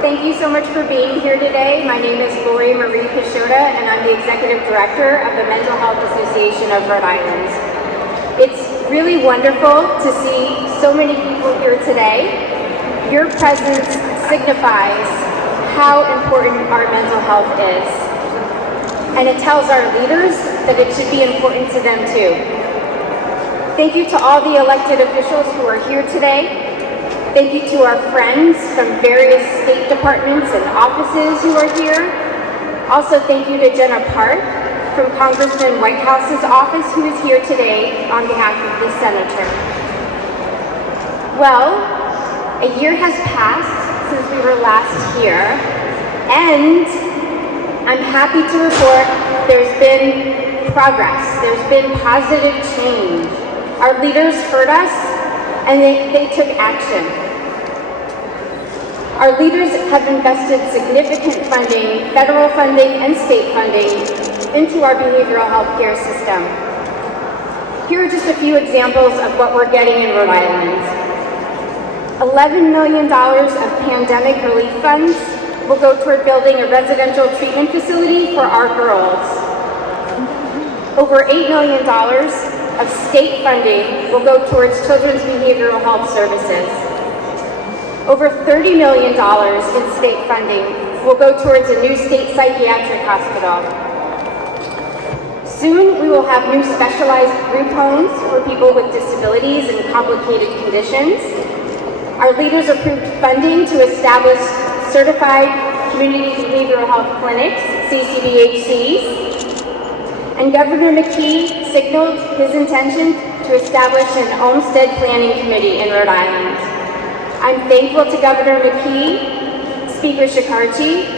Thank you so much for being here today. My name is Laurie-Marie Pisciotta, and I'm the Executive Director of the Mental Health Association of Rhode Island. It's really wonderful to see so many people here today. Your presence signifies how important our mental health is, and it tells our leaders that it should be important to them too. Thank you to all the elected officials who are here today. Thank you to our friends from various state departments and offices who are here. Also, thank you to Jenna Park from Congressman Whitehouse's office, who is here today on behalf of the senator. Well, a year has passed since we were last here, and I'm happy to report there's been progress. There's been positive change. Our leaders heard us, and they took action. Our leaders have invested significant funding, federal funding and state funding, into our behavioral health care system. Here are just a few examples of what we're getting in Rhode Island. $11 million of pandemic relief funds will go toward building a residential treatment facility for our girls. Over $8 million of state funding will go towards children's behavioral health services. Over $30 million in state funding will go towards a new state psychiatric hospital. Soon we will have new specialized group homes for people with disabilities and complicated conditions. Our leaders approved funding to establish certified community behavioral health clinics, CCBHCs. And Governor McKee signaled his intention to establish an Olmstead planning committee in Rhode Island. I'm thankful to Governor McKee, Speaker Shikarchi,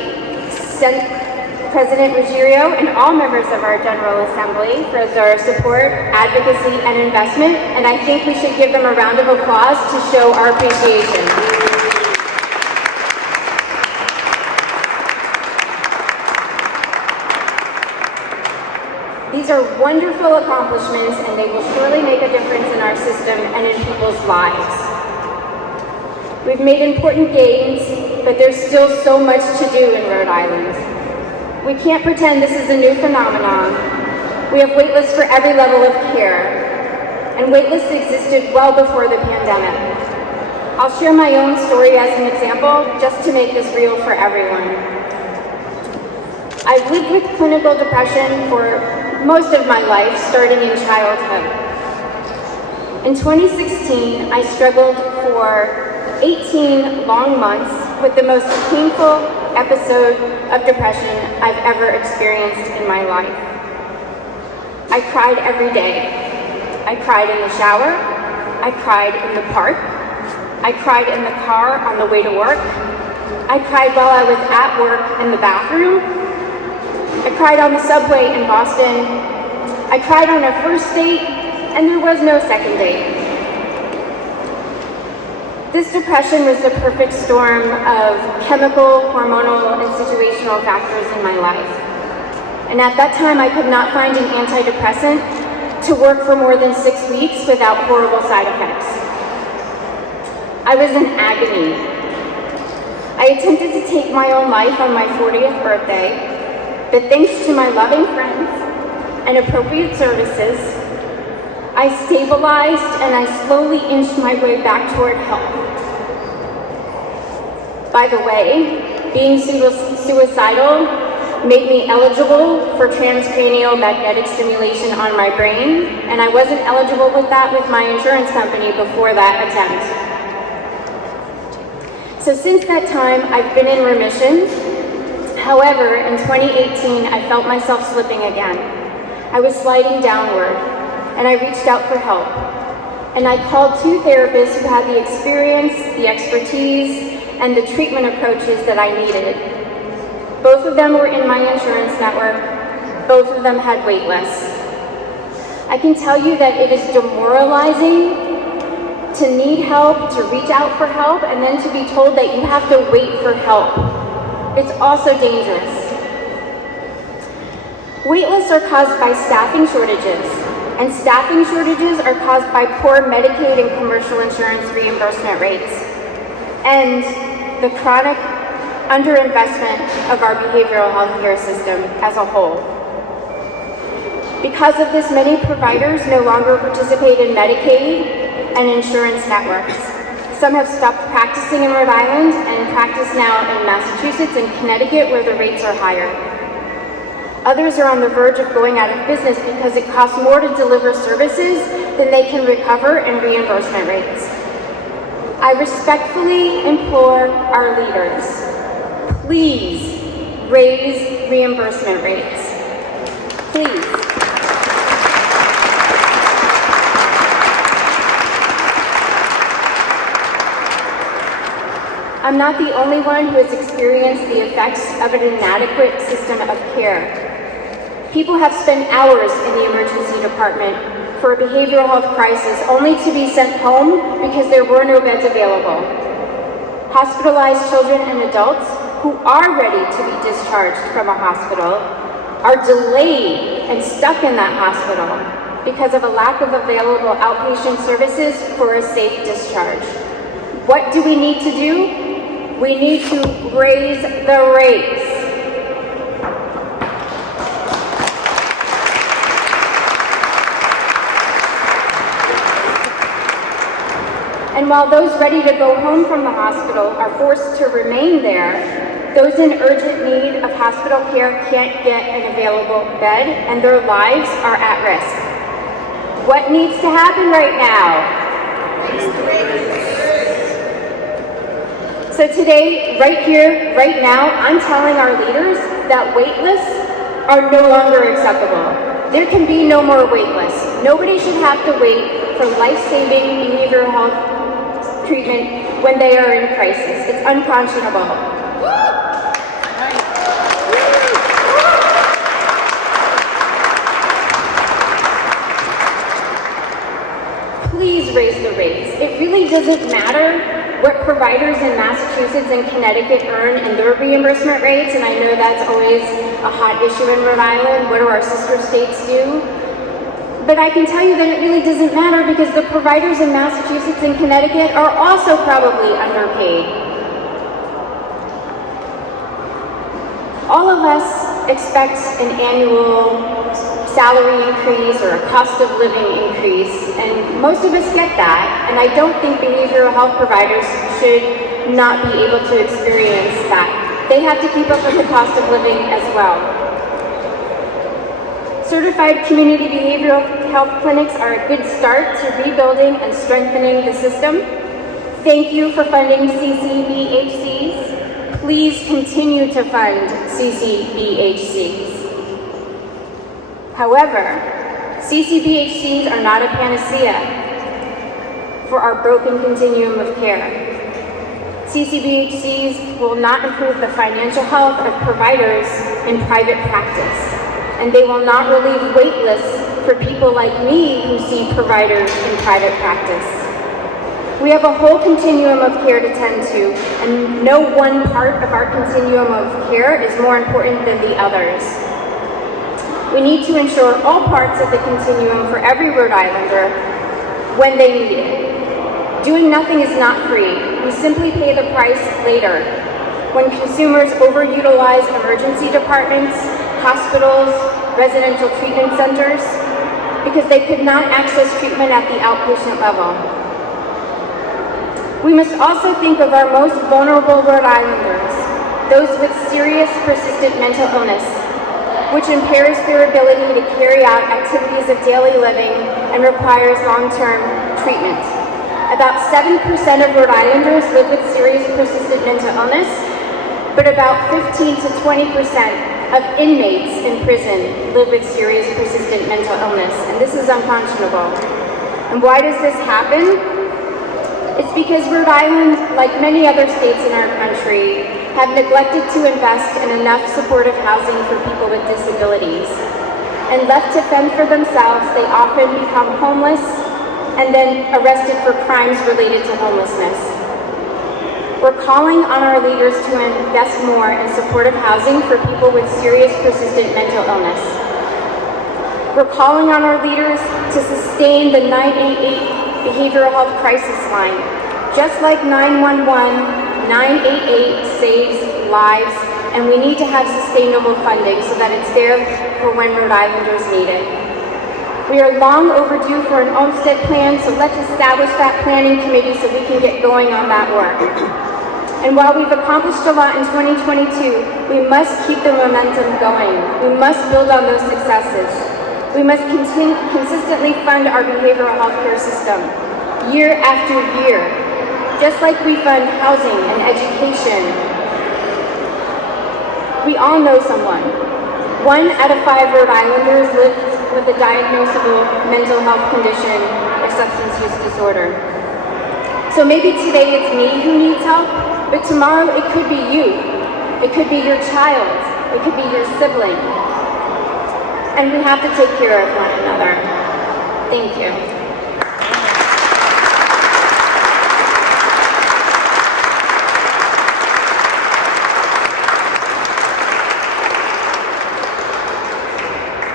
President Ruggiero, and all members of our General Assembly for their support, advocacy, and investment, and I think we should give them a round of applause to show our appreciation. These are wonderful accomplishments, and they will surely make a difference in our system and in people's lives. We've made important gains, but there's still so much to do in Rhode Island. We can't pretend this is a new phenomenon. We have waitlists for every level of care, and waitlists existed well before the pandemic. I'll share my own story as an example, just to make this real for everyone. I've lived with clinical depression for most of my life, starting in childhood. In 2016, I struggled for 18 long months with the most painful episode of depression I've ever experienced in my life. I cried every day. I cried in the shower. I cried in the park. I cried in the car on the way to work. I cried while I was at work in the bathroom. I cried on the subway in Boston. I cried on a first date, and there was no second date. This depression was the perfect storm of chemical, hormonal, and situational factors in my life. And at that time, I could not find an antidepressant to work for more than 6 weeks without horrible side effects. I was in agony. I attempted to take my own life on my 40th birthday, but thanks to my loving friends and appropriate services, I stabilized and I slowly inched my way back toward health. By the way, being suicidal made me eligible for transcranial magnetic stimulation on my brain, and I wasn't eligible with that with my insurance company before that attempt. So since that time, I've been in remission. However, in 2018, I felt myself slipping again. I was sliding downward, and I reached out for help. And I called 2 therapists who had the experience, the expertise, and the treatment approaches that I needed. Both of them were in my insurance network. Both of them had wait lists. I can tell you that it is demoralizing to need help, to reach out for help, and then to be told that you have to wait for help. It's also dangerous. Wait lists are caused by staffing shortages, and staffing shortages are caused by poor Medicaid and commercial insurance reimbursement rates. And the chronic underinvestment of our behavioral health care system as a whole. Because of this, many providers no longer participate in Medicaid and insurance networks. Some have stopped practicing in Rhode Island and practice now in Massachusetts and Connecticut, where the rates are higher. Others are on the verge of going out of business because it costs more to deliver services than they can recover in reimbursement rates. I respectfully implore our leaders, please raise reimbursement rates. Please. I'm not the only one who has experienced the effects of an inadequate system of care. People have spent hours in the emergency department for a behavioral health crisis only to be sent home because there were no beds available. Hospitalized children and adults who are ready to be discharged from a hospital are delayed and stuck in that hospital because of a lack of available outpatient services for a safe discharge. What do we need to do? We need to raise the rates. And while those ready to go home from the hospital are forced to remain there, those in urgent need of hospital care can't get an available bed and their lives are at risk. What needs to happen right now? So today, right here, right now, I'm telling our leaders that wait lists are no longer acceptable. There can be no more wait lists. Nobody should have to wait for life-saving behavioral health treatment when they are in crisis. It's unconscionable. Please raise the rates. It really doesn't matter what providers in Massachusetts and Connecticut earn in their reimbursement rates, and I know that's always a hot issue in Rhode Island. What do our sister states do? But I can tell you that it really doesn't matter because the providers in Massachusetts and Connecticut are also probably underpaid. All of us expect an annual salary increase or a cost of living increase, and most of us get that, and I don't think behavioral health providers should not be able to experience that. They have to keep up with the cost of living as well. Certified community behavioral health clinics are a good start to rebuilding and strengthening the system. Thank you for funding CCBHCs. Please continue to fund CCBHCs. However, CCBHCs are not a panacea for our broken continuum of care. CCBHCs will not improve the financial health of providers in private practice, and they will not relieve wait lists for people like me who see providers in private practice. We have a whole continuum of care to tend to, and no one part of our continuum of care is more important than the others. We need to ensure all parts of the continuum for every Rhode Islander when they need it. Doing nothing is not free. We simply pay the price later. When consumers overutilize emergency departments, hospitals, residential treatment centers, because they could not access treatment at the outpatient level. We must also think of our most vulnerable Rhode Islanders, those with serious, persistent mental illness, which impairs their ability to carry out activities of daily living and requires long-term treatment. About 7% of Rhode Islanders live with serious persistent mental illness, but about 15 to 20% of inmates in prison live with serious persistent mental illness, and this is unconscionable. And why does this happen? It's because Rhode Island, like many other states in our country, have neglected to invest in enough supportive housing for people with disabilities. And left to fend for themselves, they often become homeless and then arrested for crimes related to homelessness. We're calling on our leaders to invest more in supportive housing for people with serious persistent mental illness. We're calling on our leaders to sustain the 988 behavioral health crisis line. Just like 911, 988 saves lives, and we need to have sustainable funding so that it's there for when Rhode Islanders need it. We are long overdue for an Olmstead plan, so let's establish that planning committee so we can get going on that work. And while we've accomplished a lot in 2022, we must keep the momentum going. We must build on those successes. We must consistently fund our behavioral health care system, year after year, just like we fund housing and education. We all know someone. 1 out of 5 Rhode Islanders live with a diagnosable mental health condition or substance use disorder. So maybe today it's me who needs help, but tomorrow it could be you. It could be your child. It could be your sibling. And we have to take care of one another. Thank you.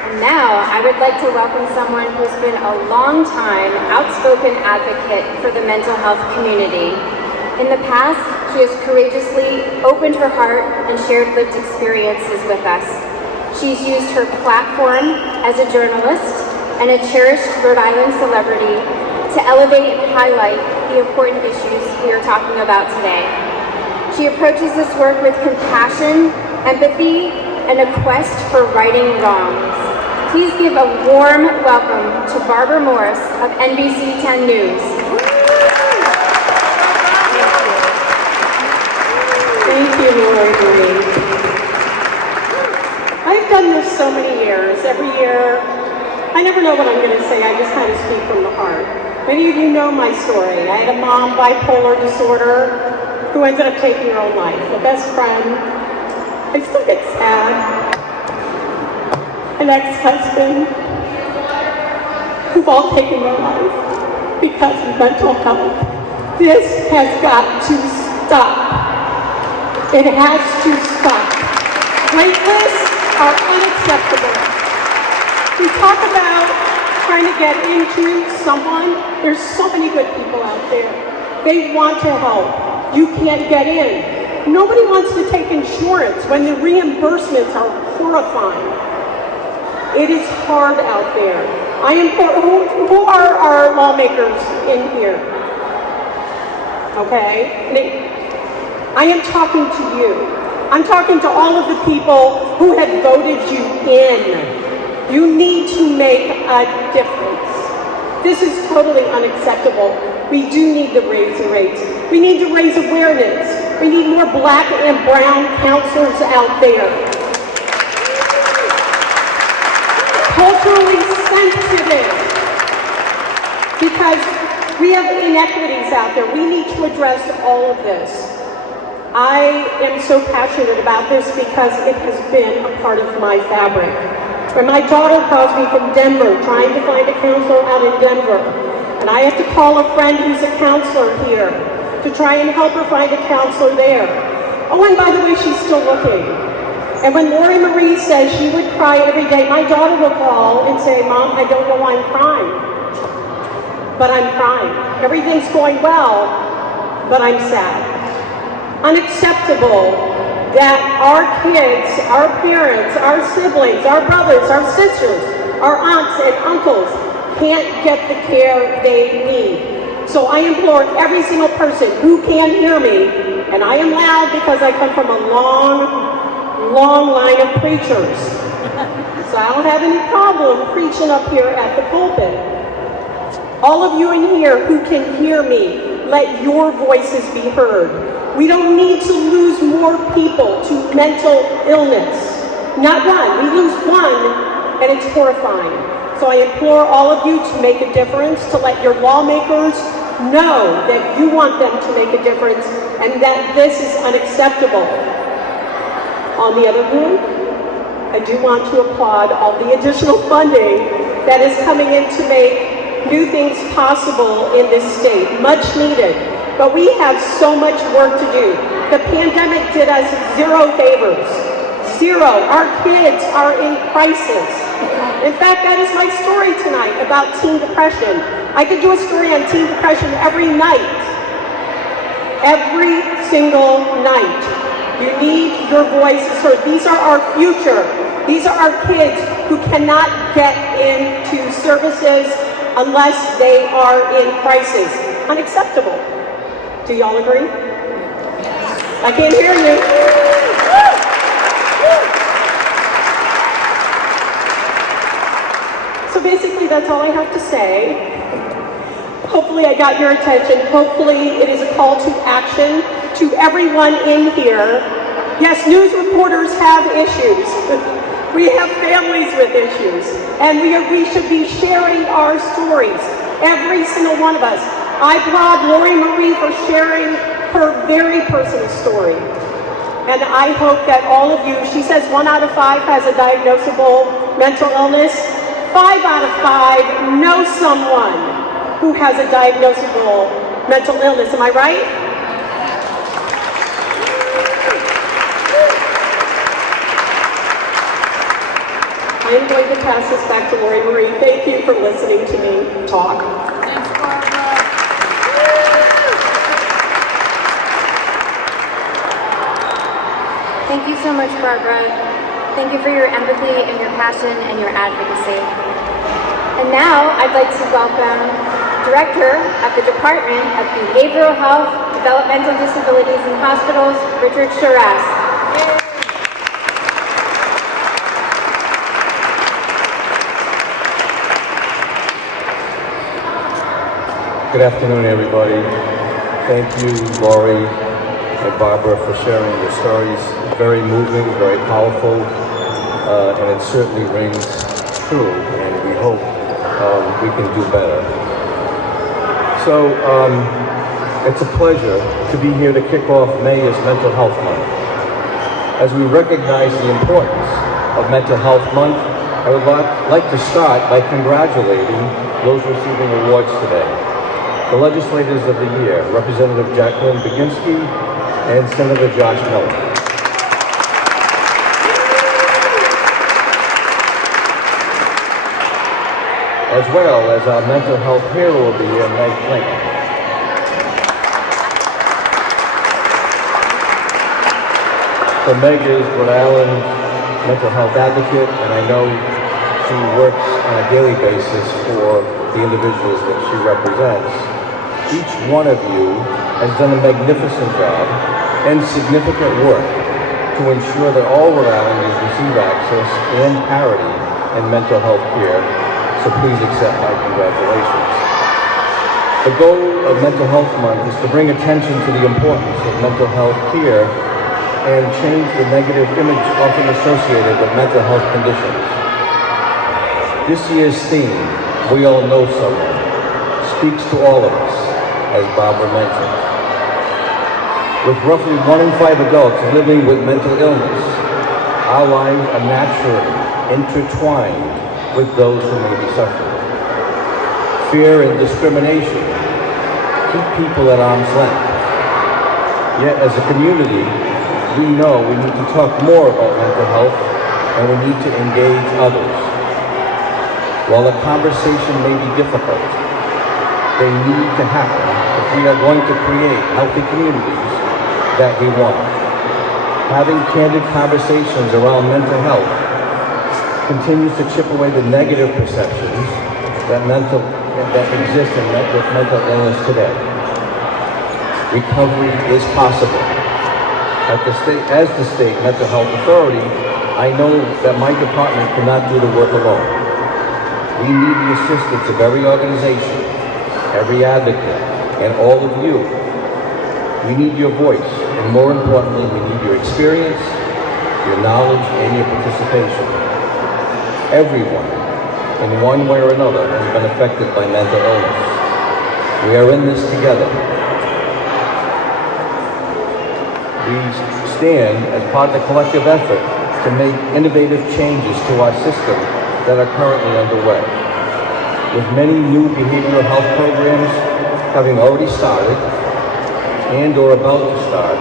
And now I would like to welcome someone who's been a long time outspoken advocate for the mental health community. In the past, she has courageously opened her heart and shared lived experiences with us. She's used her platform as a journalist and a cherished Rhode Island celebrity to elevate and highlight the important issues we are talking about today. She approaches this work with compassion, empathy, and a quest for righting wrongs. Please give a warm welcome to Barbara Morse of NBC 10 News. Thank you, Laurie-Marie. I've done this so many years. Every year, I never know what I'm going to say. I just kind of speak from the heart. Many of you know my story. I had a mom, bipolar disorder, who ended up taking her own life. A best friend. I still get sad. An ex-husband, who've all taken their life because of mental health. This has got to stop. It has to stop. Waitlists are unacceptable. We talk about trying to get into someone. There's so many good people out there. They want to help. You can't get in. Nobody wants to take insurance when the reimbursements are horrifying. It is hard out there. I implore, who are our lawmakers in here? Okay? I am talking to you. I'm talking to all of the people who have voted you in. You need to make a difference. This is totally unacceptable. We do need to raise the rates. We need to raise awareness. We need more black and brown counselors out there. Culturally sensitive, because we have inequities out there. We need to address all of this. I am so passionate about this because it has been a part of my fabric. When my daughter calls me from Denver, trying to find a counselor out in Denver, and I have to call a friend who's a counselor here to try and help her find a counselor there. Oh, and by the way, she's still looking. And when Laurie-Marie says she would cry every day, my daughter will call and say, Mom, I don't know why I'm crying, but I'm crying. Everything's going well, but I'm sad. Unacceptable that our kids, our parents, our siblings, our brothers, our sisters, our aunts and uncles can't get the care they need. So I implore every single person who can hear me, and I am loud because I come from a long line of preachers. So I don't have any problem preaching up here at the pulpit. All of you in here who can hear me, let your voices be heard. We don't need to lose more people to mental illness. Not one. We lose one, and it's horrifying. So I implore all of you to make a difference, to let your lawmakers know that you want them to make a difference and that this is unacceptable. On the other hand, I do want to applaud all the additional funding that is coming in to make new things possible in this state, much needed. But we have so much work to do. The pandemic did us zero favors. Zero. Our kids are in crisis. In fact, that is my story tonight about teen depression. I could do a story on teen depression every night. Every single night. You need your voices heard. These are our future. These are our kids who cannot get into services unless they are in crisis. Unacceptable. Do y'all agree? I can't hear you. So basically, that's all I have to say. Hopefully I got your attention. Hopefully it is a call to action to everyone in here. Yes, news reporters have issues. We have families with issues. And we should be sharing our stories, every single one of us. I applaud Laurie-Marie for sharing her very personal story. And I hope that all of you, she says 1 out of 5 has a diagnosable mental illness. 5 out of 5 know someone who has a diagnosable mental illness. Am I right? I am going to pass this back to Laurie-Marie. Thank you for listening to me talk. Thanks, Barbara. Thank you so much, Barbara. Thank you for your empathy and your passion and your advocacy. And now I'd like to welcome Director of the Department of Behavioral Health, Developmental Disabilities and Hospitals, Richard Shiras. Good afternoon, everybody. Thank you, Laurie and Barbara, for sharing your stories. Very moving, very powerful, and it certainly rings true, and we hope we can do better. So, it's a pleasure to be here to kick off May as Mental Health Month. As we recognize the importance of Mental Health Month, I would like to start by congratulating those receiving awards today. The legislators of the year, Representative Jacquelyn Baginski and Senator Josh Miller. As well as our mental health hero of the year, Meg Clinton. So Meg is Rhode Island mental health advocate, and I know she works on a daily basis for the individuals that she represents. Each one of you has done a magnificent job and significant work to ensure that all Rhode Islanders receive access and parity in mental health care, so please accept my congratulations. The goal of Mental Health Month is to bring attention to the importance of mental health care and change the negative image often associated with mental health conditions. This year's theme, We All Know Someone, speaks to all of us, as Barbara mentioned. With roughly 1 in 5 adults living with mental illness, our lives are naturally intertwined with those who may be suffering. Fear and discrimination keep people at arm's length. Yet as a community, we know we need to talk more about mental health and we need to engage others. While the conversation may be difficult, they need to happen if we are going to create healthy communities that we want. Having candid conversations around mental health continues to chip away the negative perceptions that exist with mental illness today. Recovery is possible. As the state mental health authority, I know that my department cannot do the work alone. We need the assistance of every organization, every advocate, and all of you. We need your voice, and more importantly, we need your experience, your knowledge, and your participation. Everyone, in one way or another, has been affected by mental illness. We are in this together. We stand as part of the collective effort to make innovative changes to our system that are currently underway. With many new behavioral health programs having already started and or about to start,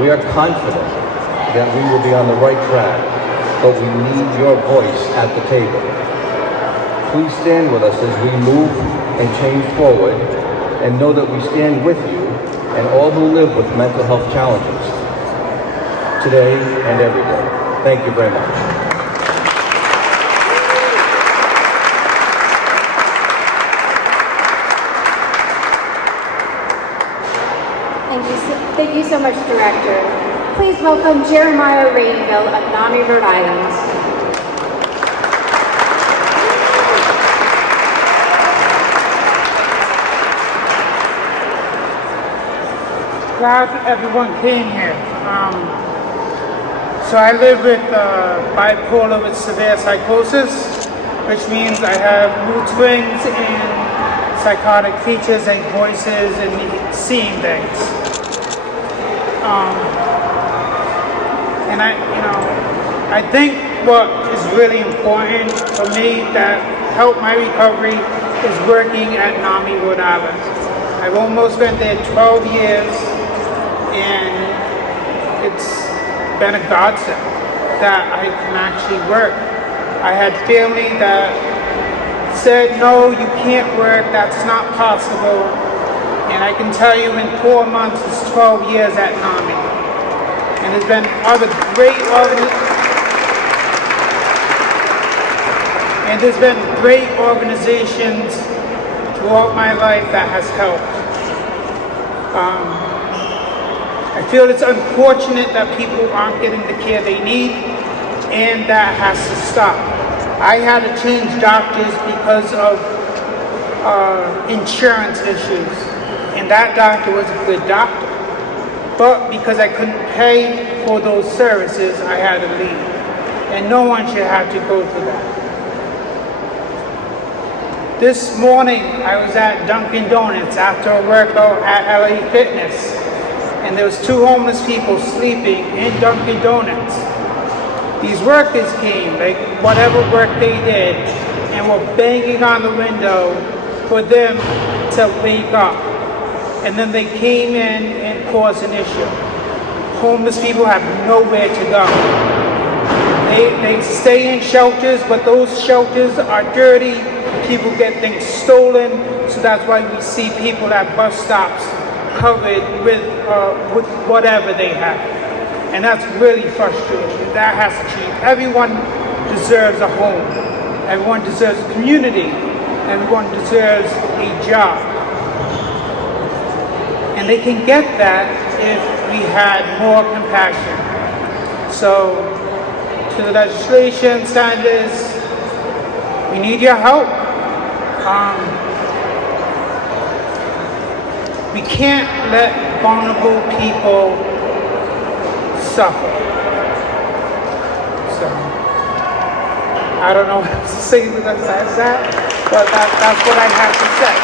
we are confident that we will be on the right track, but we need your voice at the table. Please stand with us as we move and change forward, and know that we stand with you and all who live with mental health challenges. today and every day. Thank you very much. Thank you so much, Director. Please welcome Jeremiah Rainville of NAMI, Rhode Island. Glad everyone came here. So I live with bipolar with severe psychosis, which means I have mood swings and psychotic features and voices and seeing things. And I think what is really important for me that helped my recovery is working at NAMI, Rhode Island. I've almost been there 12 years, and it's been a godsend that I can actually work. I had family that said, no, you can't work, that's not possible. And I can tell you in 4 months, it's 12 years at NAMI. And there's been other great organizations throughout my life that has helped. I feel it's unfortunate that people aren't getting the care they need, and that has to stop. I had to change doctors because of insurance issues, and that doctor was a good doctor. But because I couldn't pay for those services, I had to leave. And no one should have to go through that. This morning, I was at Dunkin' Donuts after a workout at LA Fitness, and there was 2 homeless people sleeping in Dunkin' Donuts. These workers came, like whatever work they did, and were banging on the window for them to wake up. And then they came in and caused an issue. Homeless people have nowhere to go. They stay in shelters, but those shelters are dirty. People get things stolen, so that's why we see people at bus stops covered with whatever they have. And that's really frustrating. That has to change. Everyone deserves a home. Everyone deserves a community. Everyone deserves a job. And they can get that if we had more compassion. So, to the legislation, senators, we need your help. We can't let vulnerable people suffer. So, I don't know what to say besides that, but that's what I have to say.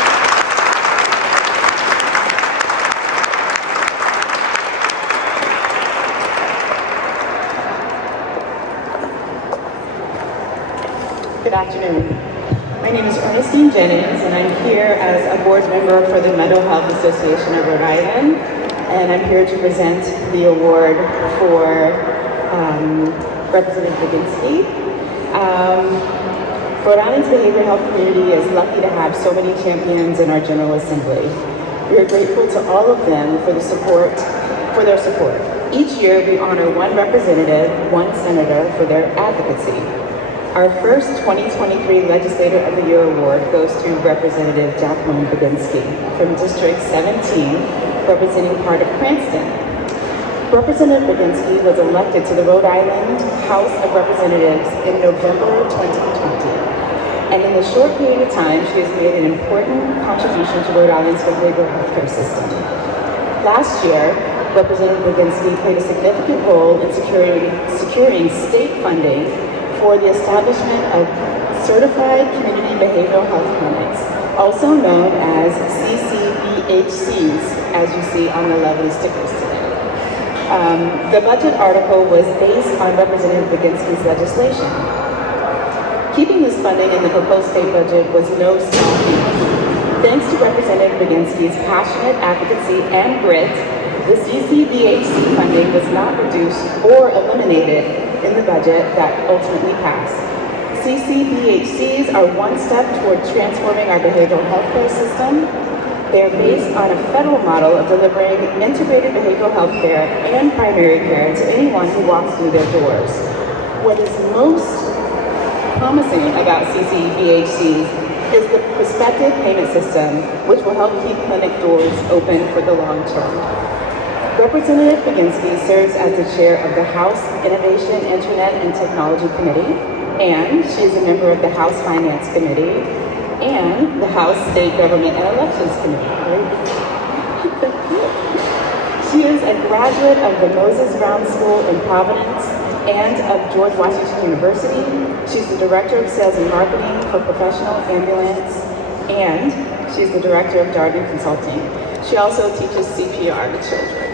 Good afternoon. My name is Ernestine Jennings, and I'm here as a board member for the Mental Health Association of Rhode Island, and I'm here to present the award for Representative Baginski. Rhode Island's behavioral health community is lucky to have so many champions in our General Assembly. We are grateful to all of them for their support. Each year, we honor one representative, one senator for their advocacy. Our first 2023 Legislator of the Year award goes to Representative Jacquelyn Baginski from District 17, representing part of Cranston. Representative Baginski was elected to the Rhode Island House of Representatives in November 2020. And in the short period of time, she has made an important contribution to Rhode Island's behavioral health care system. Last year, Representative Baginski played a significant role in securing state funding for the establishment of Certified Community Behavioral Health Clinics, also known as CCBHCs, as you see on the lovely stickers today. The budget article was based on Representative Baginski's legislation. Keeping this funding in the proposed state budget was no small feat. Thanks to Representative Baginski's passionate advocacy and grit, the CCBHC funding was not reduced or eliminated in the budget that ultimately passed. CCBHCs are one step toward transforming our behavioral health care system. They are based on a federal model of delivering integrated behavioral health care and primary care to anyone who walks through their doors. What is most promising about CCBHCs is the prospective payment system, which will help keep clinic doors open for the long term. Representative Baginski serves as the chair of the House Innovation, Internet, and Technology Committee, and she is a member of the House Finance Committee and the House State Government and Elections Committee. She is a graduate of the Moses Brown School in Providence and of George Washington University. She's the Director of Sales and Marketing for Professional Ambulance, and she's the Director of Darden Consulting. She also teaches CPR to children.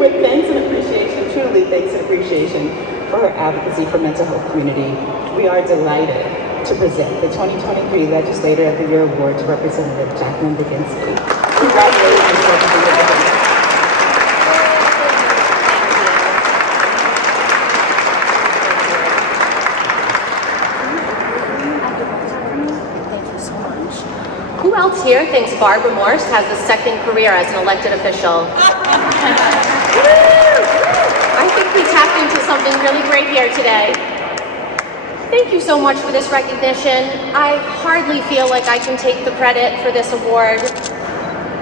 With thanks and appreciation, truly thanks and appreciation for her advocacy for mental health community, we are delighted to present the 2023 Legislator of the Year Award to Representative Jacquelyn Baginski. Congratulations, Representative Baginski. Who else here thinks Barbara Morse has a second career as an elected official? I think we tapped into something really great here today. Thank you so much for this recognition. I hardly feel like I can take the credit for this award.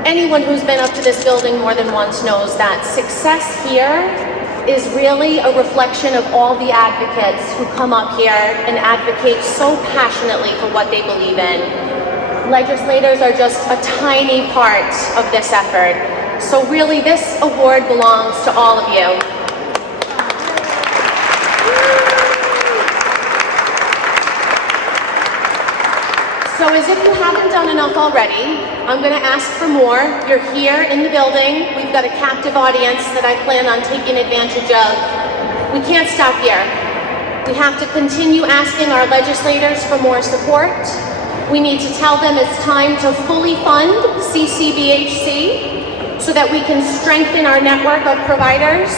Anyone who's been up to this building more than once knows that success here is really a reflection of all the advocates who come up here and advocate so passionately for what they believe in. Legislators are just a tiny part of this effort. So really, this award belongs to all of you. So as if you haven't done enough already, I'm going to ask for more. You're here in the building. We've got a captive audience that I plan on taking advantage of. We can't stop here. We have to continue asking our legislators for more support. We need to tell them it's time to fully fund CCBHC so that we can strengthen our network of providers,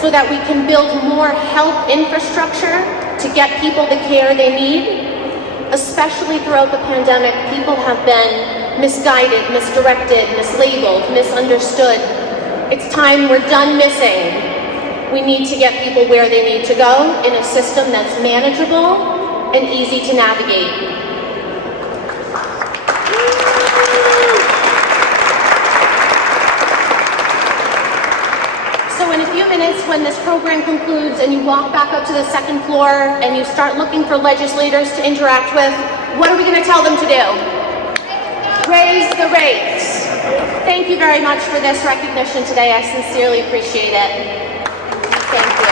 so that we can build more health infrastructure to get people the care they need. Especially throughout the pandemic, people have been misguided, misdirected, mislabeled, misunderstood. It's time we're done missing. We need to get people where they need to go in a system that's manageable and easy to navigate. So in a few minutes, when this program concludes and you walk back up to the second floor and you start looking for legislators to interact with, what are we going to tell them to do? Raise the rates. Thank you very much for this recognition today. I sincerely appreciate it. Thank you.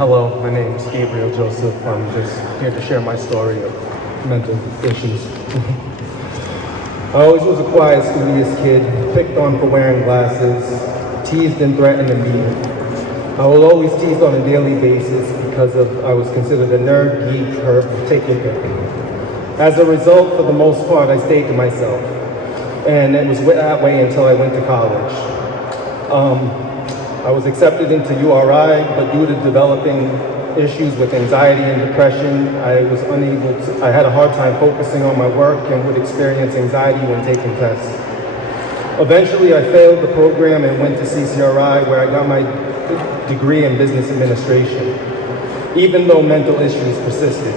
Hello, my name is Gabriel Joseph. I'm just here to share my story of mental issues. I always was a quiet, studious kid, picked on for wearing glasses, teased and threatened to me. I was always teased on a daily basis because I was considered a nerd, geek, herb, take your pick. As a result, for the most part, I stayed to myself. And it was that way until I went to college. I was accepted into URI, but due to developing issues with anxiety and depression, I had a hard time focusing on my work and would experience anxiety when taking tests. Eventually, I failed the program and went to CCRI, where I got my degree in business administration, even though mental issues persisted.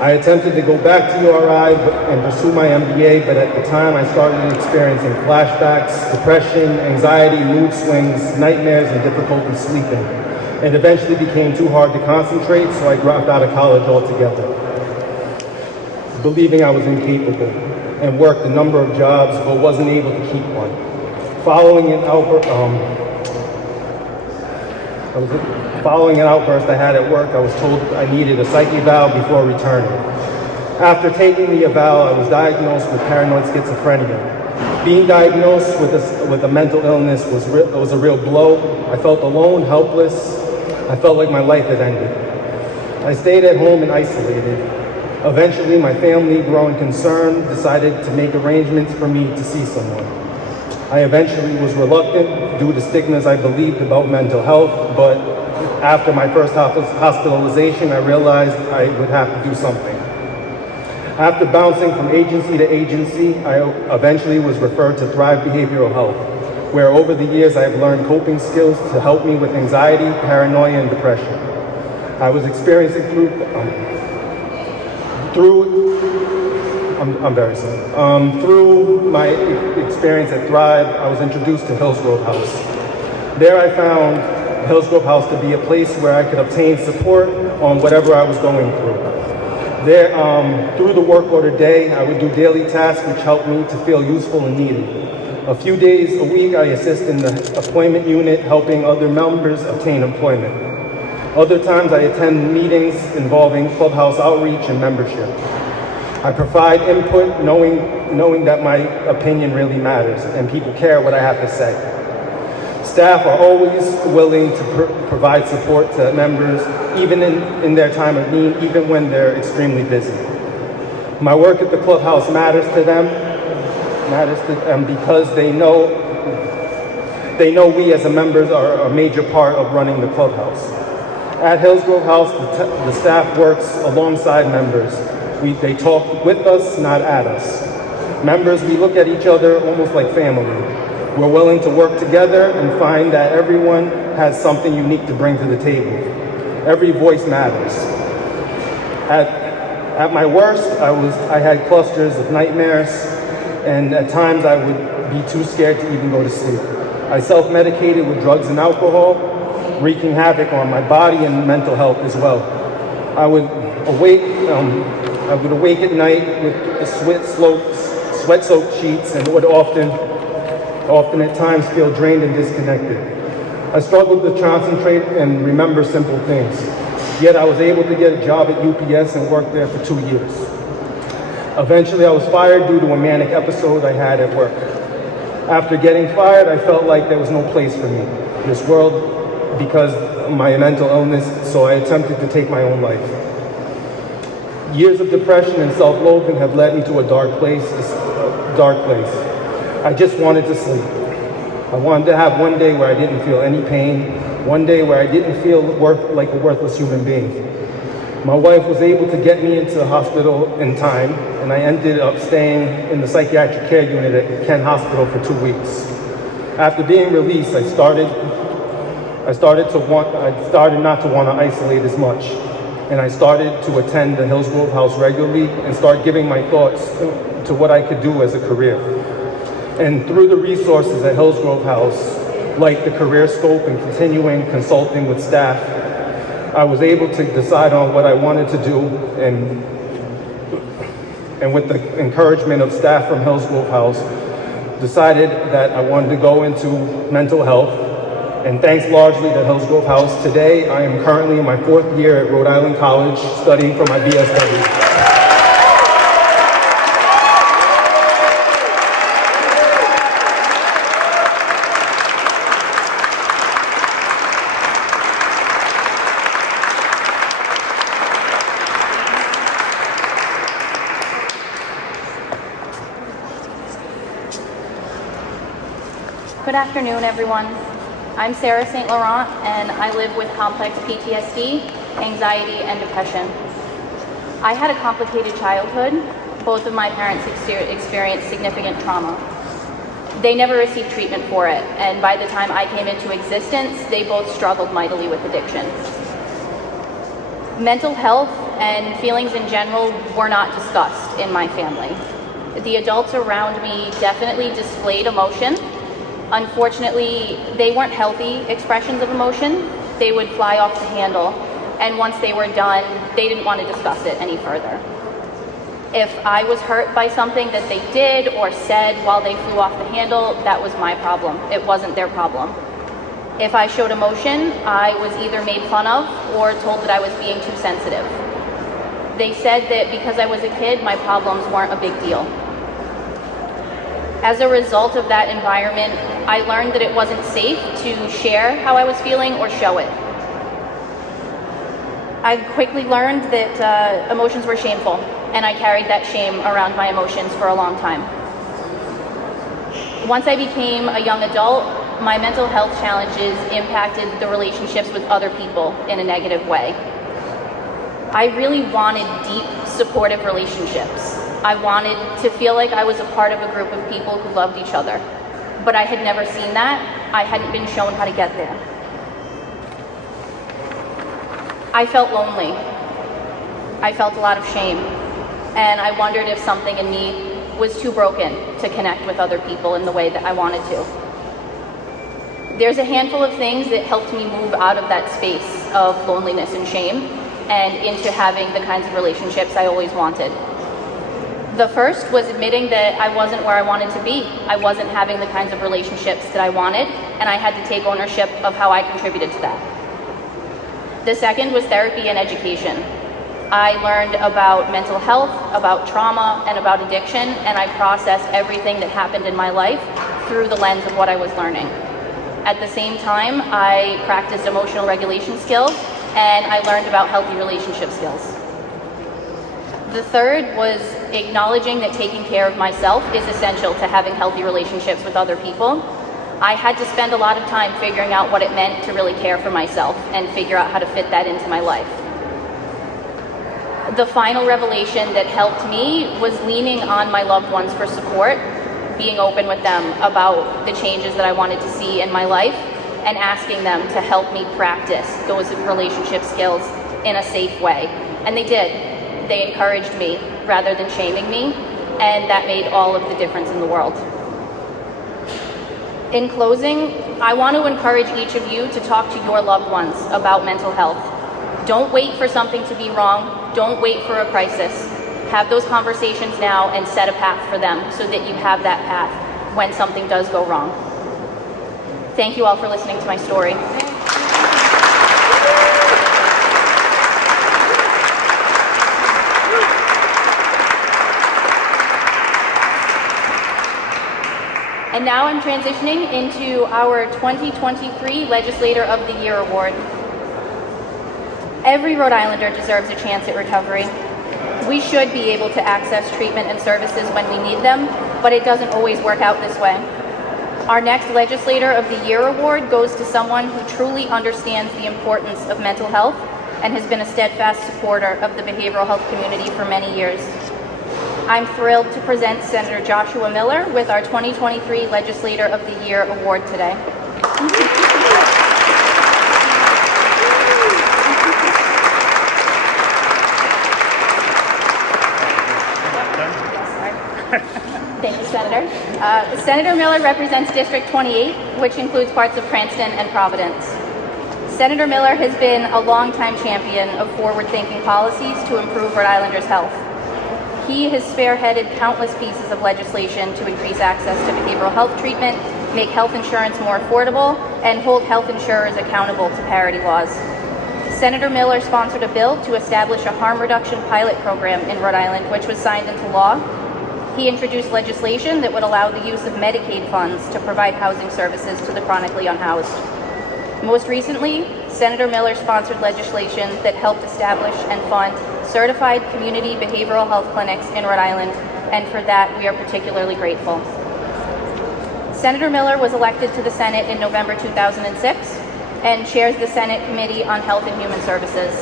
I attempted to go back to URI and pursue my MBA, but at the time I started experiencing flashbacks, depression, anxiety, mood swings, nightmares, and difficulty sleeping. It eventually became too hard to concentrate, so I dropped out of college altogether, believing I was incapable, and worked a number of jobs, but wasn't able to keep one. Following an outburst I had at work, I was told I needed a psych eval before returning. After taking the eval, I was diagnosed with paranoid schizophrenia. Being diagnosed with a mental illness was a real blow. I felt alone, helpless, I felt like my life had ended. I stayed at home and isolated. Eventually, my family, growing concerned, decided to make arrangements for me to see someone. I eventually was reluctant due to stigmas I believed about mental health, but after my first hospitalization, I realized I would have to do something. After bouncing from agency to agency, I eventually was referred to Thrive Behavioral Health, where over the years I have learned coping skills to help me with anxiety, paranoia, and depression. I was experiencing through my experience at Thrive, I was introduced to Hillsgrove House. There I found Hillsgrove House to be a place where I could obtain support on whatever I was going through. There, through the work order day, I would do daily tasks which helped me to feel useful and needed. A few days a week, I assist in the employment unit, helping other members obtain employment. Other times, I attend meetings involving clubhouse outreach and membership. I provide input knowing that my opinion really matters and people care what I have to say. Staff are always willing to provide support to members, even in their time of need, even when they're extremely busy. My work at the clubhouse matters to them because they know we as members are a major part of running the clubhouse. At Hillsgrove House, the staff works alongside members. They talk with us, not at us. Members, we look at each other almost like family. We're willing to work together and find that everyone has something unique to bring to the table. Every voice matters. At my worst, I had clusters of nightmares, and at times I would be too scared to even go to sleep. I self-medicated with drugs and alcohol, wreaking havoc on my body and mental health as well. I would awake at night with sweat-soaked sheets and would often at times feel drained and disconnected. I struggled to concentrate and remember simple things. Yet I was able to get a job at UPS and work there for 2 years. Eventually I was fired due to a manic episode I had at work. After getting fired, I felt like there was no place for me in this world because of my mental illness, so I attempted to take my own life. Years of depression and self-loathing have led me to a dark place. I just wanted to sleep. I wanted to have one day where I didn't feel any pain, one day where I didn't feel like a worthless human being. My wife was able to get me into the hospital in time, and I ended up staying in the psychiatric care unit at Kent Hospital for 2 weeks. After being released, I started not to want to isolate as much, and I started to attend the Hillsgrove House regularly and start giving my thoughts to what I could do as a career. And through the resources at Hillsgrove House, like the career scope and continuing consulting with staff, I was able to decide on what I wanted to do, and with the encouragement of staff from Hillsgrove House, decided that I wanted to go into mental health. And thanks largely to Hillsgrove House, today I am currently in my 4th year at Rhode Island College studying for my BSW. Good afternoon, everyone. I'm Sarah St. Laurent, and I live with complex PTSD, anxiety, and depression. I had a complicated childhood. Both of my parents experienced significant trauma. They never received treatment for it, and by the time I came into existence, they both struggled mightily with addiction. Mental health and feelings in general were not discussed in my family. The adults around me definitely displayed emotion. Unfortunately, they weren't healthy expressions of emotion. They would fly off the handle, and once they were done, they didn't want to discuss it any further. If I was hurt by something that they did or said while they flew off the handle, that was my problem. It wasn't their problem. If I showed emotion, I was either made fun of or told that I was being too sensitive. They said that because I was a kid, my problems weren't a big deal. As a result of that environment, I learned that it wasn't safe to share how I was feeling or show it. I quickly learned that emotions were shameful, and I carried that shame around my emotions for a long time. Once I became a young adult, my mental health challenges impacted the relationships with other people in a negative way. I really wanted deep, supportive relationships. I wanted to feel like I was a part of a group of people who loved each other, but I had never seen that. I hadn't been shown how to get there. I felt lonely. I felt a lot of shame, and I wondered if something in me was too broken to connect with other people in the way that I wanted to. There's a handful of things that helped me move out of that space of loneliness and shame and into having the kinds of relationships I always wanted. The first was admitting that I wasn't where I wanted to be. I wasn't having the kinds of relationships that I wanted, and I had to take ownership of how I contributed to that. The second was therapy and education. I learned about mental health, about trauma, and about addiction, and I processed everything that happened in my life through the lens of what I was learning. At the same time, I practiced emotional regulation skills, and I learned about healthy relationship skills. The third was acknowledging that taking care of myself is essential to having healthy relationships with other people. I had to spend a lot of time figuring out what it meant to really care for myself and figure out how to fit that into my life. The final revelation that helped me was leaning on my loved ones for support, being open with them about the changes that I wanted to see in my life, and asking them to help me practice those relationship skills in a safe way. And they did. They encouraged me rather than shaming me, and that made all of the difference in the world. In closing, I want to encourage each of you to talk to your loved ones about mental health. Don't wait for something to be wrong. Don't wait for a crisis. Have those conversations now and set a path for them so that you have that path when something does go wrong. Thank you all for listening to my story. And now I'm transitioning into our 2023 Legislator of the Year Award. Every Rhode Islander deserves a chance at recovery. We should be able to access treatment and services when we need them, but it doesn't always work out this way. Our next Legislator of the Year Award goes to someone who truly understands the importance of mental health and has been a steadfast supporter of the behavioral health community for many years. I'm thrilled to present Senator Joshua Miller with our 2023 Legislator of the Year Award today. Thank you, Senator. Senator Miller represents District 28, which includes parts of Cranston and Providence. Senator Miller has been a longtime champion of forward-thinking policies to improve Rhode Islanders' health. He has spearheaded countless pieces of legislation to increase access to behavioral health treatment, make health insurance more affordable, and hold health insurers accountable to parity laws. Senator Miller sponsored a bill to establish a harm reduction pilot program in Rhode Island, which was signed into law. He introduced legislation that would allow the use of Medicaid funds to provide housing services to the chronically unhoused. Most recently, Senator Miller sponsored legislation that helped establish and fund certified community behavioral health clinics in Rhode Island, and for that we are particularly grateful. Senator Miller was elected to the Senate in November 2006 and chairs the Senate Committee on Health and Human Services.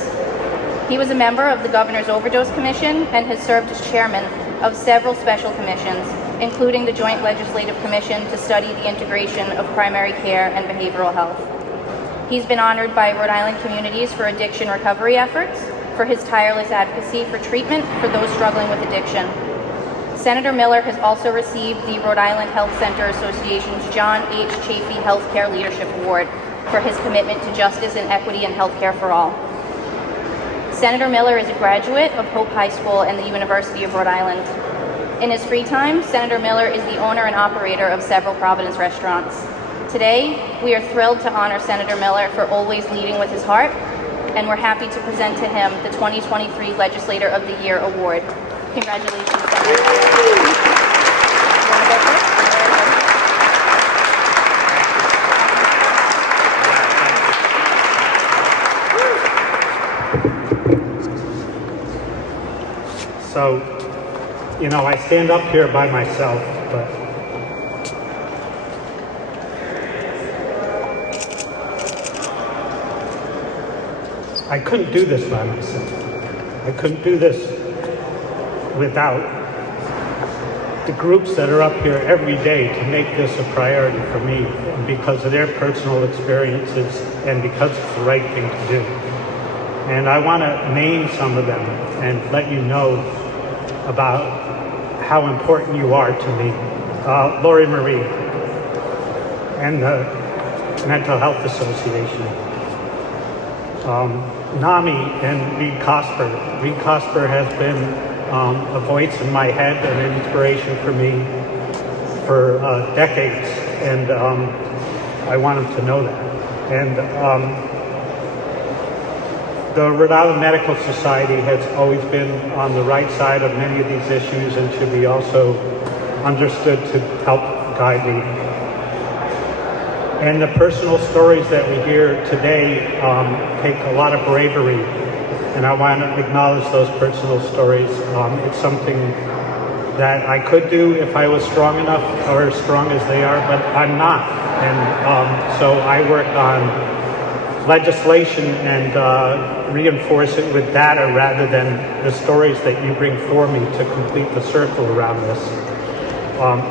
He was a member of the Governor's Overdose Commission and has served as chairman of several special commissions, including the Joint Legislative Commission to study the integration of primary care and behavioral health. He's been honored by Rhode Island communities for addiction recovery efforts, for his tireless advocacy for treatment for those struggling with addiction. Senator Miller has also received the Rhode Island Health Center Association's John H. Chafee Healthcare Leadership Award for his commitment to justice and equity and healthcare for all. Senator Miller is a graduate of Hope High School and the University of Rhode Island. In his free time, Senator Miller is the owner and operator of several Providence restaurants. Today, we are thrilled to honor Senator Miller for always leading with his heart, and we're happy to present to him the 2023 Legislator of the Year Award. Congratulations, Senator Miller. So, you know, I stand up here by myself, but I couldn't do this by myself. I couldn't do this without the groups that are up here every day to make this a priority for me because of their personal experiences and because it's the right thing to do. And I want to name some of them and let you know about how important you are to me. Laurie-Marie and the Mental Health Association. NAMI and Reed Cosper. Reed Cosper has been a voice in my head and an inspiration for me for decades, and I want him to know that. And the Rhode Island Medical Society has always been on the right side of many of these issues and should be also understood to help guide me. And the personal stories that we hear today take a lot of bravery, and I want to acknowledge those personal stories. It's something that I could do if I was strong enough or as strong as they are, but I'm not. And so I work on legislation and reinforce it with data rather than the stories that you bring for me to complete the circle around this.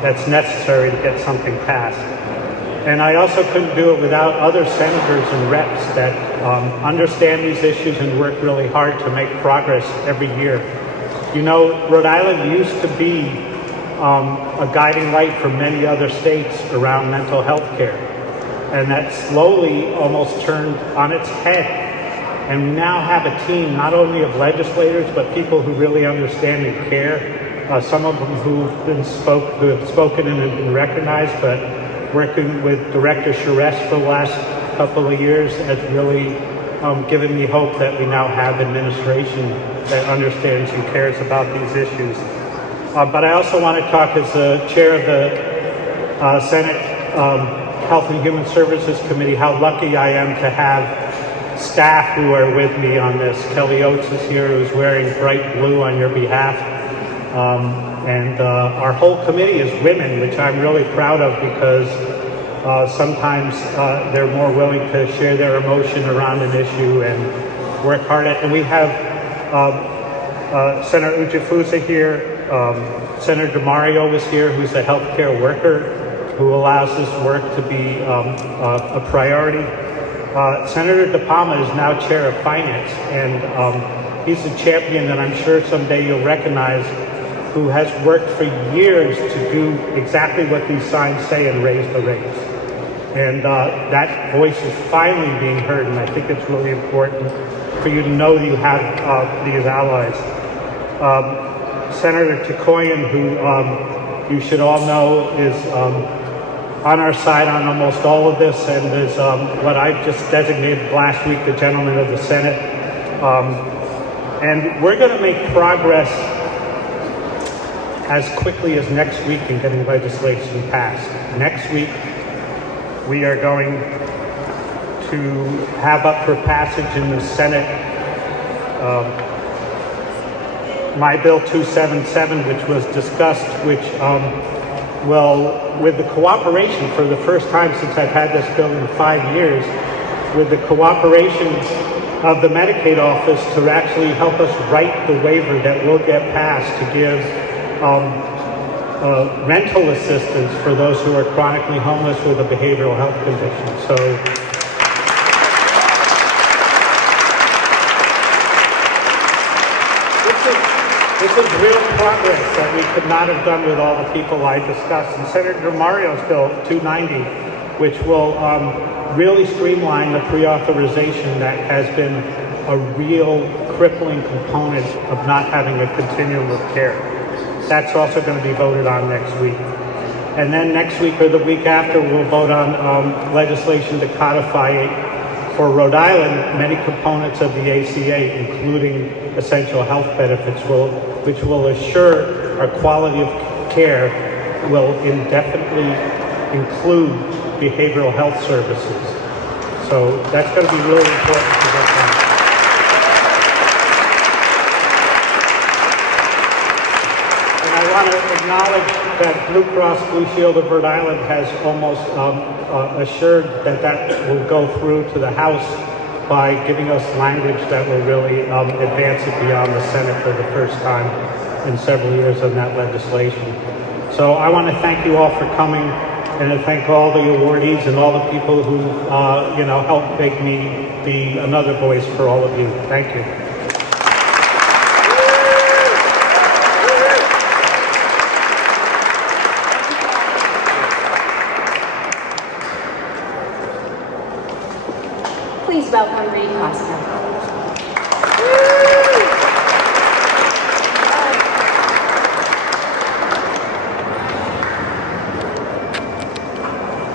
That's necessary to get something passed. And I also couldn't do it without other senators and reps that understand these issues and work really hard to make progress every year. You know, Rhode Island used to be a guiding light for many other states around mental health care. And that slowly almost turned on its head. And we now have a team not only of legislators, but people who really understand and care. Some of them who have spoken and have been recognized, but working with Director Charest for the last couple of years has really given me hope that we now have administration that understands and cares about these issues. But I also want to talk as the chair of the Senate Health and Human Services Committee, how lucky I am to have staff who are with me on this. Kelly Oates is here, who's wearing bright blue on your behalf. And our whole committee is women, which I'm really proud of because sometimes they're more willing to share their emotion around an issue and work hard at it. And we have Senator Ujifuza here, Senator DeMario is here, who's a healthcare worker who allows this work to be a priority. Senator DePalma is now chair of finance, and he's a champion that I'm sure someday you'll recognize, who has worked for years to do exactly what these signs say and raise the rates. And that voice is finally being heard, and I think it's really important for you to know you have these allies. Senator Chikoyan, who you should all know is on our side on almost all of this, and is what I just designated last week the gentleman of the Senate. And we're going to make progress as quickly as next week in getting legislation passed. Next week, we are going to have up for passage in the Senate my bill 277, which was discussed, which will, with the cooperation for the first time since I've had this bill in 5 years, with the cooperation of the Medicaid office to actually help us write the waiver that will get passed to give rental assistance for those who are chronically homeless with a behavioral health condition. So this is real progress that we could not have done with all the people I discussed. And Senator Mario's bill 290, which will really streamline the pre-authorization that has been a real crippling component of not having a continuum of care. That's also going to be voted on next week. And then next week or the week after, we'll vote on legislation to codify for Rhode Island many components of the ACA, including essential health benefits, which will assure our quality of care will indefinitely include behavioral health services. So that's going to be really important to get done. acknowledge that Blue Cross Blue Shield of Rhode Island has almost assured that will go through to the House by giving us language that will really advance it beyond the Senate for the first time in several years on that legislation. So I want to thank you all for coming, and to thank all the awardees and all the people who helped make me be another voice for all of you. Thank you. Please welcome Reed Costa.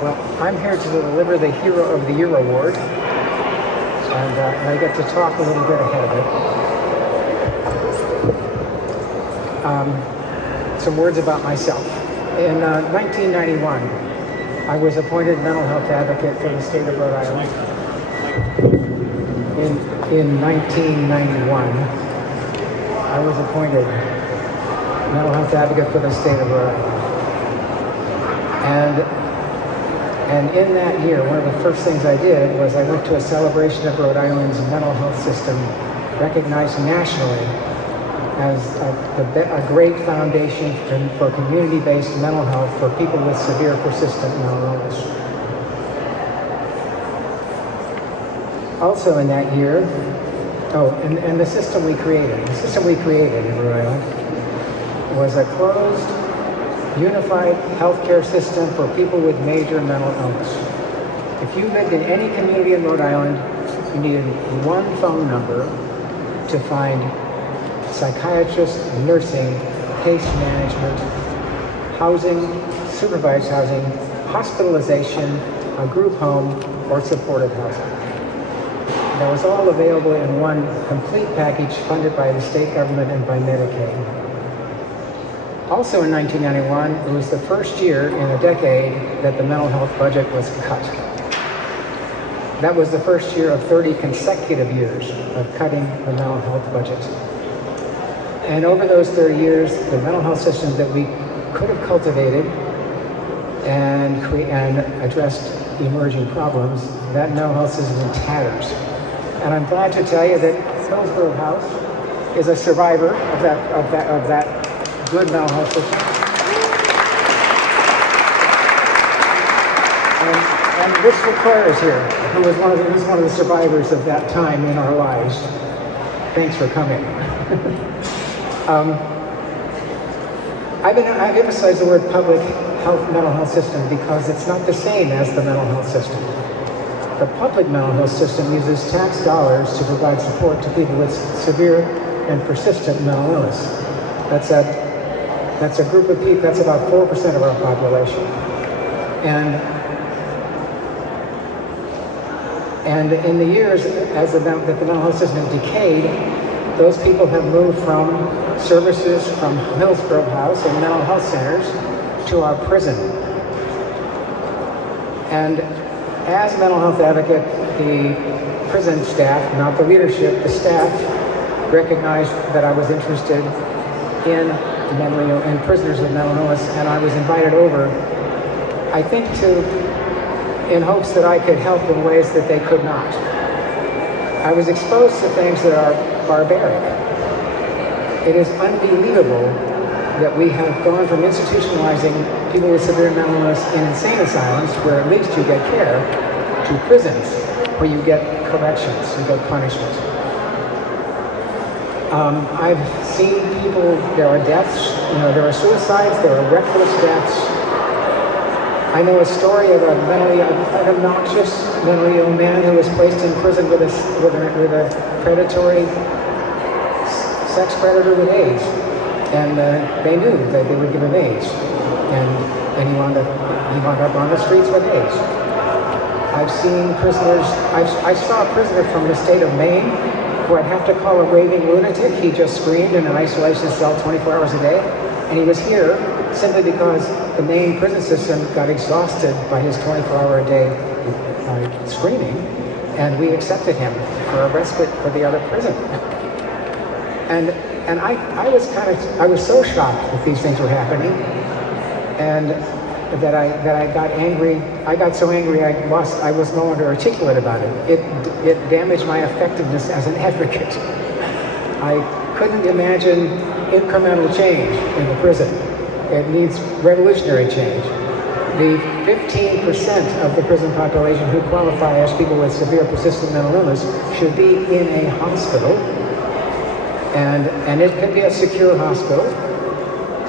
Well, I'm here to deliver the Hero of the Year Award, and I get to talk a little bit ahead of it. Some words about myself. In 1991, I was appointed mental health advocate for the state of Rhode Island. In 1991, I was appointed mental health advocate for the state of Rhode Island. And in that year, one of the first things I did was I went to a celebration of Rhode Island's mental health system, recognized nationally as a great foundation for community-based mental health for people with severe persistent mental illness. Also in that year, and the system we created in Rhode Island was a closed, unified healthcare system for people with major mental illness. If you lived in any community in Rhode Island, you needed one phone number to find psychiatrists, nursing, case management, housing, supervised housing, hospitalization, a group home, or supportive housing. That was all available in one complete package funded by the state government and by Medicaid. Also in 1991, it was the first year in a decade that the mental health budget was cut. That was the first year of 30 consecutive years of cutting the mental health budget. And over those 30 years, the mental health system that we could have cultivated and addressed emerging problems, that mental health system is in tatters. And I'm glad to tell you that Hillsborough House is a survivor of that good mental health system. And Rich LaClaire is here, who was one of the survivors of that time in our lives. Thanks for coming. I've emphasized the word public health mental health system because it's not the same as the mental health system. The public mental health system uses tax dollars to provide support to people with severe and persistent mental illness. That's a group of people, that's about 4% of our population. And in the years as the mental health system has decayed, those people have moved from services from Hillsborough House and mental health centers to our prison. And as a mental health advocate, the prison staff, not the leadership, the staff recognized that I was interested in prisoners with mental illness, and I was invited over, I think in hopes that I could help in ways that they could not. I was exposed to things that are barbaric. It is unbelievable that we have gone from institutionalizing people with severe mental illness in insane asylums, where at least you get care, to prisons, where you get corrections, you get punishment. I've seen people, there are deaths, there are suicides, there are reckless deaths. I know a story of an obnoxious, mentally ill man who was placed in prison with a predatory sex predator with AIDS. And they knew that they would give him AIDS. And he wound up on the streets with AIDS. I've seen prisoners, I saw a prisoner from the state of Maine who I'd have to call a raving lunatic. He just screamed in an isolation cell 24 hours a day. And he was here simply because the Maine prison system got exhausted by his 24-hour-a-day screaming, and we accepted him for a respite for the other prison. And And I was so shocked that these things were happening, and that I got angry. I got so angry I was no longer articulate about it. It damaged my effectiveness as an advocate. I couldn't imagine incremental change in the prison. It needs revolutionary change. The 15% of the prison population who qualify as people with severe persistent mental illness should be in a hospital, and it can be a secure hospital.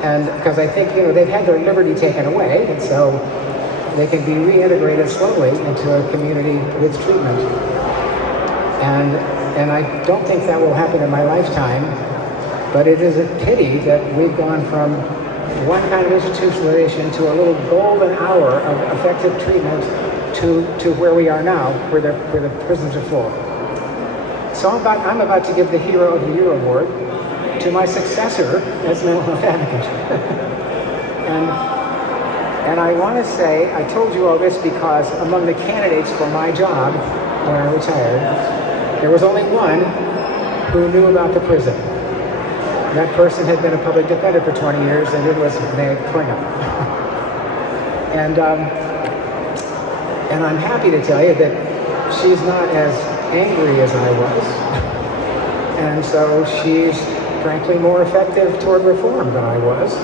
And because I think, they've had their liberty taken away, and so they can be reintegrated slowly into a community with treatment. And I don't think that will happen in my lifetime, but it is a pity that we've gone from one kind of institutionalization to a little golden hour of effective treatment to where we are now, where the prisons are full. So I'm about to give the Hero of the Year award to my successor as mental health advocate. and I want to say, I told you all this because among the candidates for my job when I retired, there was only one who knew about the prison. That person had been a public defender for 20 years, and it was Meg Klingham. And I'm happy to tell you that she's not as angry as I was. And so she's frankly more effective toward reform than I was.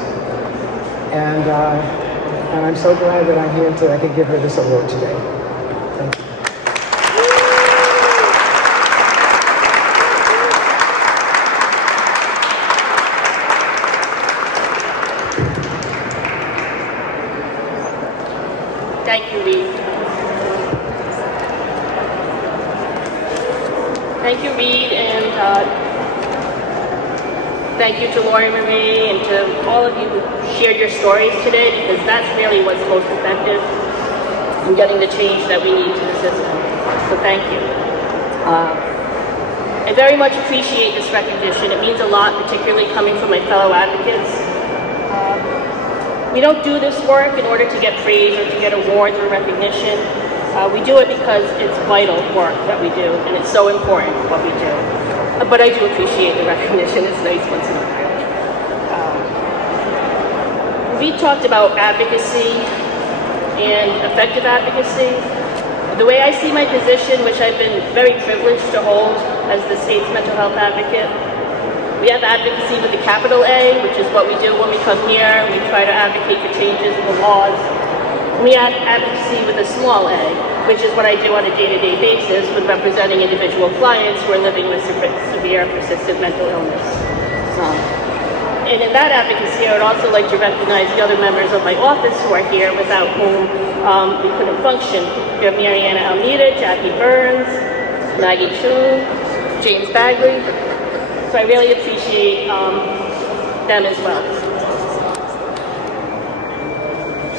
And I'm so glad that I'm here I can give her this award today. Thank you. Thank you, Reed. Thank you, Reed, and thank you to Laurie-Marie and to all of you who shared your stories today, because that's really what's most effective in getting the change that we need to the system. So thank you. I very much appreciate this recognition. It means a lot, particularly coming from my fellow advocates. We don't do this work in order to get praise or to get awards or recognition. We do it because it's vital work that we do, and it's so important what we do. But I do appreciate the recognition. It's nice once in a while. We talked about advocacy and effective advocacy. The way I see my position, which I've been very privileged to hold as the state's mental health advocate, we have advocacy with a capital A, which is what we do when we come here. We try to advocate for changes in the laws. We have advocacy with a small a, which is what I do on a day-to-day basis with representing individual clients who are living with severe persistent mental illness. And in that advocacy, I would also like to recognize the other members of my office who are here, without whom we couldn't function. We have Mariana Almeida, Jackie Burns, Maggie Chu, James Bagley. So I really appreciate them as well.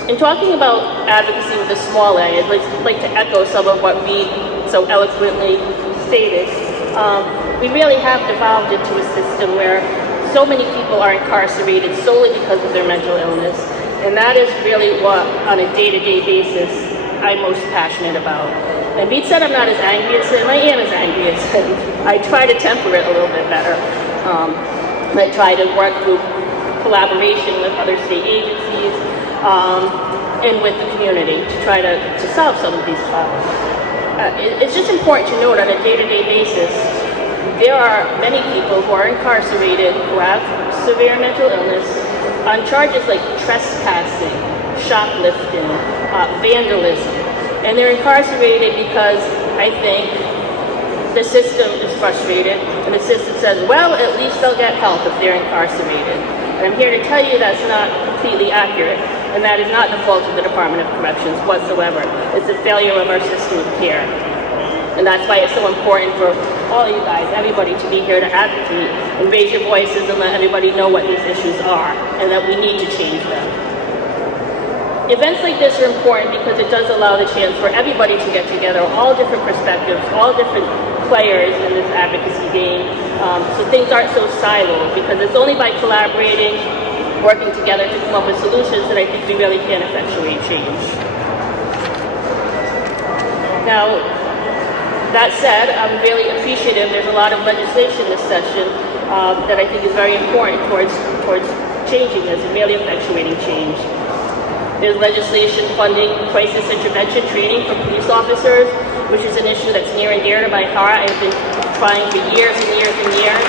In talking about advocacy with a small a, I'd like to echo some of what Reed so eloquently stated. We really have devolved into a system where so many people are incarcerated solely because of their mental illness, and that is really what, on a day-to-day basis, I'm most passionate about. And Reed said I'm not as angry as him. I am as angry as him. I try to temper it a little bit better. I try to work through collaboration with other state agencies and with the community to try to solve some of these problems. It's just important to note on a day-to-day basis, there are many people who are incarcerated who have severe mental illness on charges like trespassing, shoplifting, vandalism. And they're incarcerated because I think the system is frustrated, and the system says, well, at least they'll get help if they're incarcerated. And I'm here to tell you that's not completely accurate, and that is not the fault of the Department of Corrections whatsoever. It's the failure of our system of care. And that's why it's so important for all you guys, everybody, to be here to advocate and raise your voices and let everybody know what these issues are and that we need to change them. Events like this are important because it does allow the chance for everybody to get together, all different perspectives, all different players in this advocacy game, so things aren't so siloed, because it's only by collaborating, working together to come up with solutions that I think we really can effectuate change. Now, that said, I'm really appreciative. There's a lot of legislation this session, that I think is very important towards changing this and really effectuating change. There's legislation funding crisis intervention training for police officers, which is an issue that's near and dear to my heart. I've been trying for years and years and years.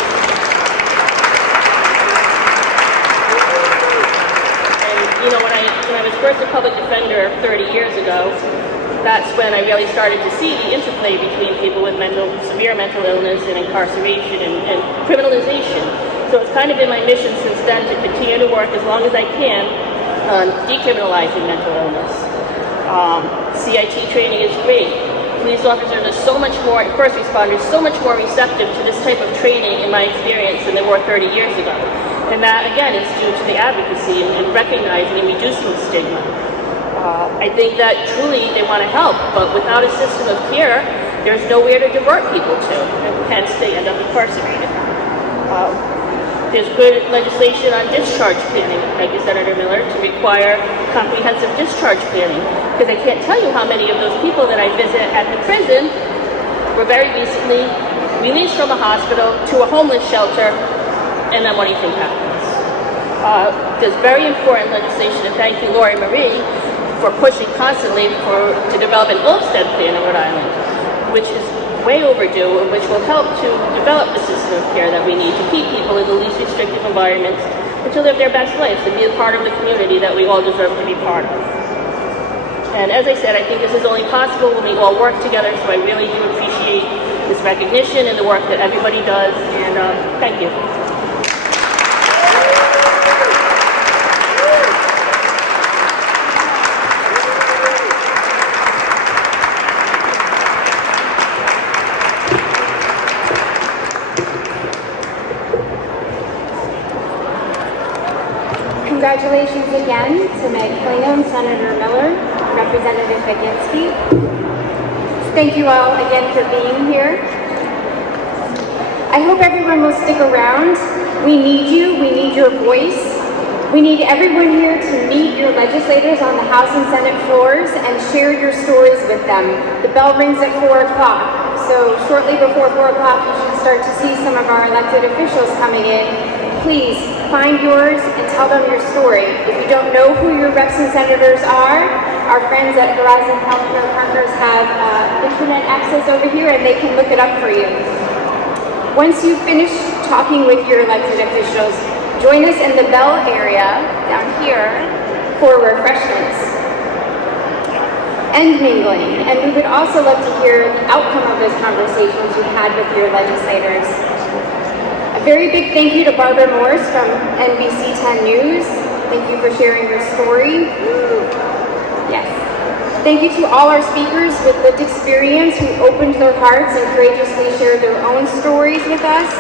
And you know, when I was first a public defender 30 years ago, that's when I really started to see the interplay between people with severe mental illness and incarceration and criminalization. So it's kind of been my mission since then to continue to work as long as I can on decriminalizing mental illness. CIT training is great. Police officers are so much more, first responders, so much more receptive to this type of training in my experience than they were 30 years ago. And that, again, is due to the advocacy and recognizing and reducing the stigma. I think that truly they want to help, but without a system of care, there's nowhere to divert people to, and hence they end up incarcerated. There's good legislation on discharge planning, thank you, Senator Miller, to require comprehensive discharge planning, because I can't tell you how many of those people that I visit at the prison were very recently released from a hospital to a homeless shelter, and then what do you think happens? There's very important legislation, and thank you, Laurie-Marie, for pushing constantly to develop an Olmstead plan in Rhode Island, which is way overdue and which will help to develop the system of care that we need to keep people in the least restrictive environments and to live their best lives and be a part of the community that we all deserve to be part of. And as I said, I think this is only possible when we all work together, so I really do appreciate this recognition and the work that everybody does, and thank you. Congratulations again to Meg Klingam, Senator Miller, Representative Baginski. Thank you all again for being here. I hope everyone will stick around. We need you, we need your voice. We need everyone here to meet your legislators on the House and Senate floors and share your stories with them. The bell rings at 4 o'clock, so shortly before 4 o'clock you should start to see some of our elected officials coming in. Please find yours and tell them your story. If you don't know who your reps and senators are, our friends at Horizon Healthcare Partners have internet access over here and they can look it up for you. Once you finish talking with your elected officials, join us in the Bell area down here for refreshments and mingling. And we would also love to hear the outcome of those conversations you've had with your legislators. A very big thank you to Barbara Morse from NBC 10 News. Thank you for sharing your story. Yes. Thank you to all our speakers with lived experience who opened their hearts and courageously shared their own stories with us.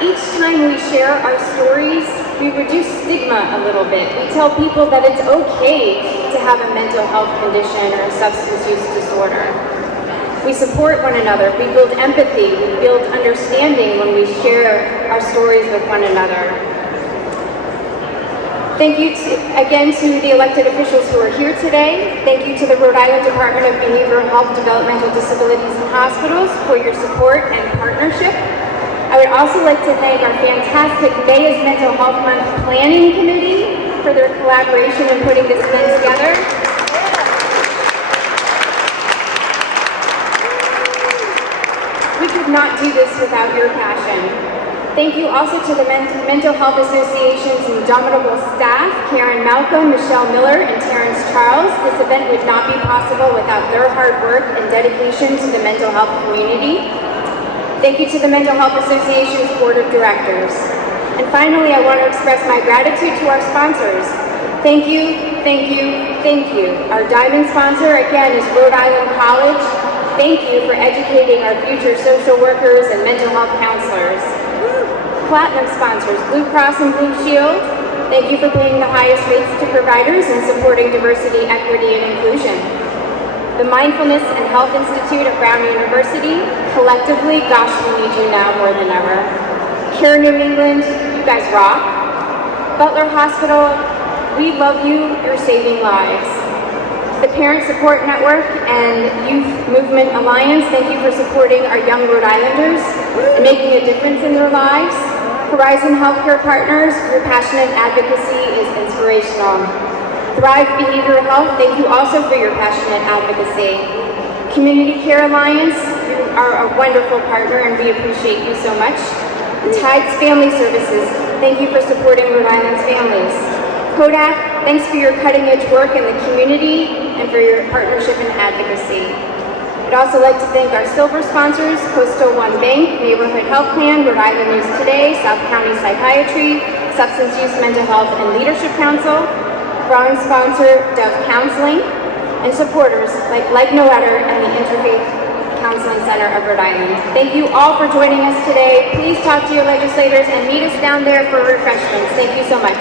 Each time we share our stories, we reduce stigma a little bit. We tell people that it's okay to have a mental health condition or a substance use disorder. We support one another, we build empathy, we build understanding when we share our stories with one another. Thank you again to the elected officials who are here today. Thank you to the Rhode Island Department of Behavioral Health, Developmental Disabilities and Hospitals for your support and partnership. I would also like to thank our fantastic May is Mental Health Month Planning Committee for their collaboration in putting this event together. We could not do this without your passion. Thank you also to the Mental Health Association's indomitable staff, Karen Malcolm, Michelle Miller, and Terrence Charles. This event would not be possible without their hard work and dedication to the mental health community. Thank you to the Mental Health Association's Board of Directors. And finally, I want to express my gratitude to our sponsors. Thank you, thank you, thank you. Our diamond sponsor, again, is Rhode Island College. Thank you for educating our future social workers and mental health counselors. Platinum sponsors, Blue Cross and Blue Shield. Thank you for paying the highest rates to providers and supporting diversity, equity, and inclusion. The Mindfulness and Health Institute at Brown University. Collectively, gosh, we need you now more than ever. Care New England, you guys rock. Butler Hospital, we love you, you're saving lives. The Parent Support Network and Youth Movement Alliance, thank you for supporting our young Rhode Islanders and making a difference in their lives. Horizon Healthcare Partners, your passionate advocacy is inspirational. Thrive Behavioral Health, thank you also for your passionate advocacy. Community Care Alliance, you are a wonderful partner and we appreciate you so much. Tides Family Services, thank you for supporting Rhode Island's families. Kodak, thanks for your cutting-edge work in the community and for your partnership and advocacy. I'd also like to thank our silver sponsors, Coastal One Bank, Neighborhood Health Plan, Rhode Island News Today, South County Psychiatry, Substance Use Mental Health and Leadership Council, bronze sponsor, Dove Counseling, and supporters like No Other and the Interfaith Counseling Center of Rhode Island. Thank you all for joining us today. Please talk to your legislators and meet us down there for refreshments. Thank you so much.